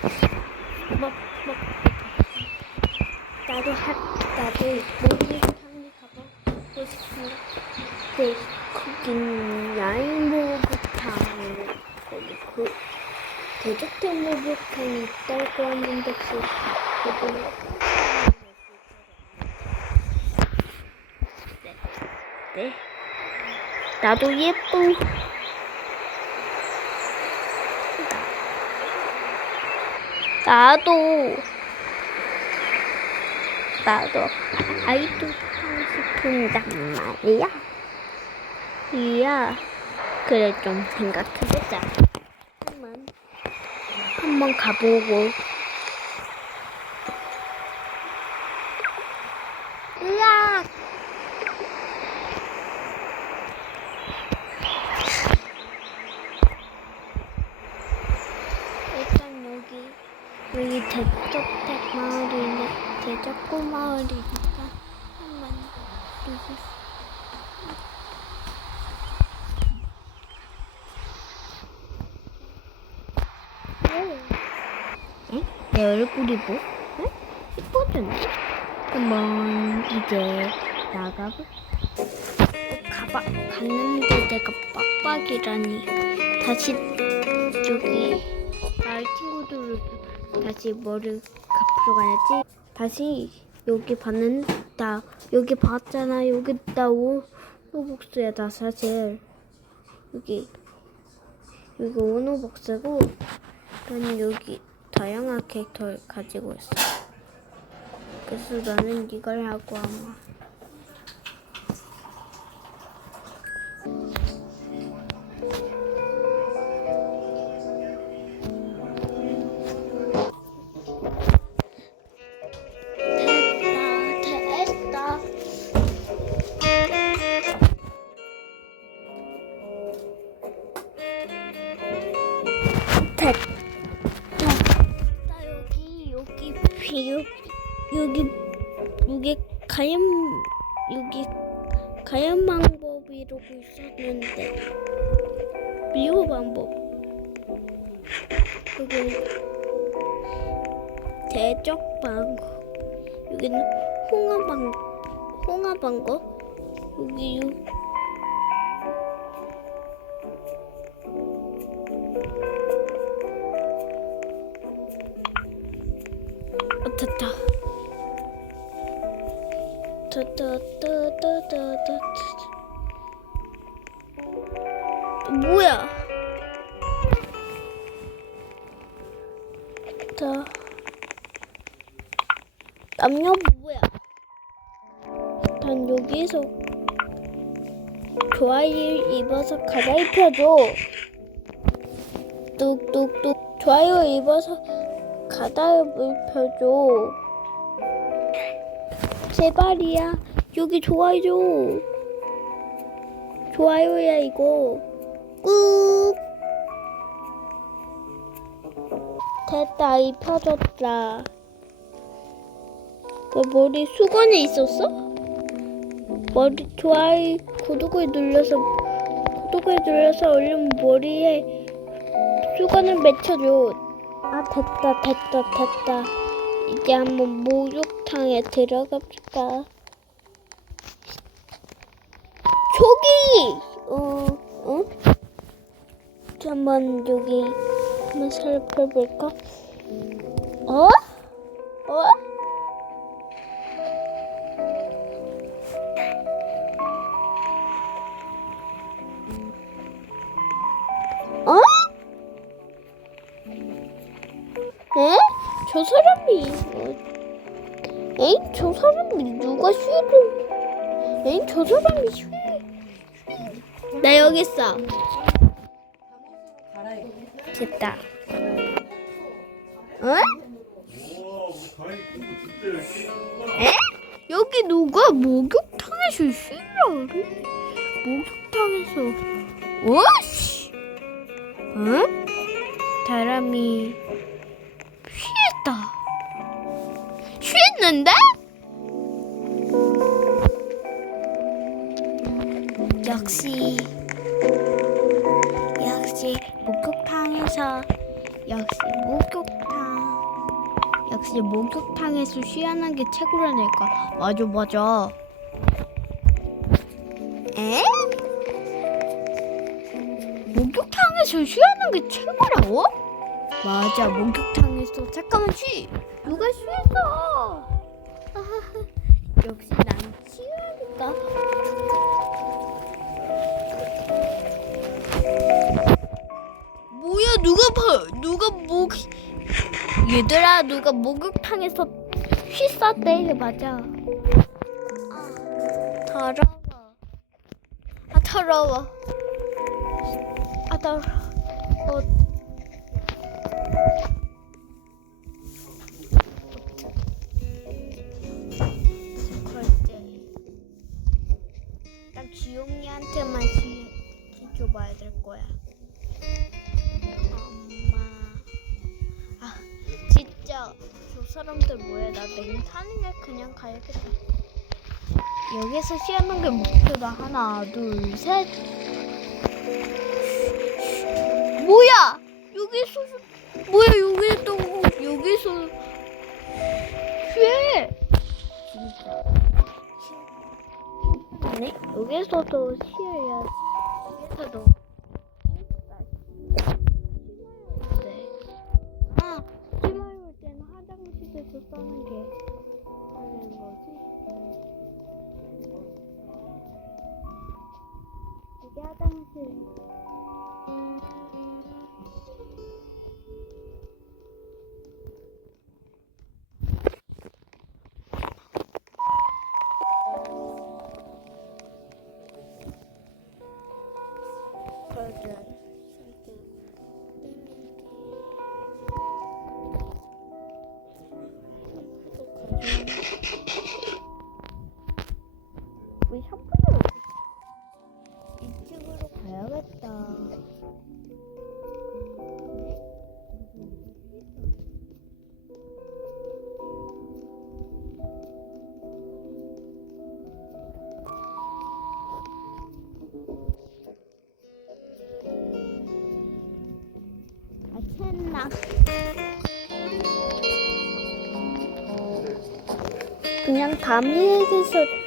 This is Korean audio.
뭐, 뭐. 나도 할, 나도 목욕탕에 가보고 싶은데, 네, 거긴 야인 목욕탕, 거기 그, 대저택 목욕탕이 있다고 하는데, 그, 거기, 네, 네. 나도 예쁜, 나도 나도 아이돌 하고 싶은단 말이야. 이야 그래 좀 생각해보자. 한번 한번 가보고. 으악! 일단 여기 여기 대적택 마을이네 대적고 마을이니까 한번 응? 내 얼굴이 뭐? 응? 이뻐졌네 한번 이제 나가볼 가봐 갔는데 내가 빡빡이라니 다시 여기 나의 친구들을 다시 뭐를 갚으러 가야지. 다시 여기 봤는 나 여기 봤잖아. 여기 나 오, 오노복스야 나 사실 여기 여기 오노복스고 나는 여기 다양한 캐릭터를 가지고 있어. 그래서 나는 이걸 하고 아마 여기 여기 가연 여기 가연 방법 이러고 있었는데. 미호 방법. 여기 대적 방법. 여기는 홍합 방 홍합방거 여기 요 아, 됐다. 뭐야? 자, 남녀 뭐야? 난 여기서 좋아요 입어서 갈아입혀줘. 뚝뚝뚝 좋아요 입어서 갈아입혀줘. 제발이야. 여기 좋아요. 좋아요야 이거. 꾹. 됐다 입혀졌다. 너 머리 수건에 있었어? 머리 좋아요 구독을 눌러서 구독을 눌러서 얼른 머리에 수건을 맺혀줘. 아 됐다 됐다 됐다. 이제 한번 목욕 들어가 볼까? 저기 어 어? 한번 여기 한번 살펴볼까? 어? 어? 어? 에? 저 사람이 어, 에이 저 사람이 누가 쉬를 에이 저 사람이 쉬. 나 여기 있어. 됐다. 어? 에? 여기 누가 목욕탕에서 쉬라래? 목욕탕에서 어 씨? 응? 사람이 취했는데? 역시 역시 목욕탕에서 역시 목욕탕. 역시 목욕탕에서 쉬어하는 게 최고라니까. 맞아 맞아. 에? 목욕탕에서 쉬어하는 게 최고라고? 맞아 목욕탕에서 잠깐만 쉬. 누가 쉬었어? 역시 난 쉬어야겠다. 뭐야 누가 봐 누가 목 얘들아 누가 목욕탕에서 쉬었대? 맞아. 아 더러워 아 더러워 아 더러워 사람들 뭐야? 나 냉탄에 그냥 가야겠다. 여기서 시험한 게 목표다. 하나, 둘, 셋. 뭐야? 여기서 뭐야? 여기 또 여기서 쉬. 진짜. 아니 여기서도 쉬어야지. 여기서도. 이게 화 그냥 담이에게서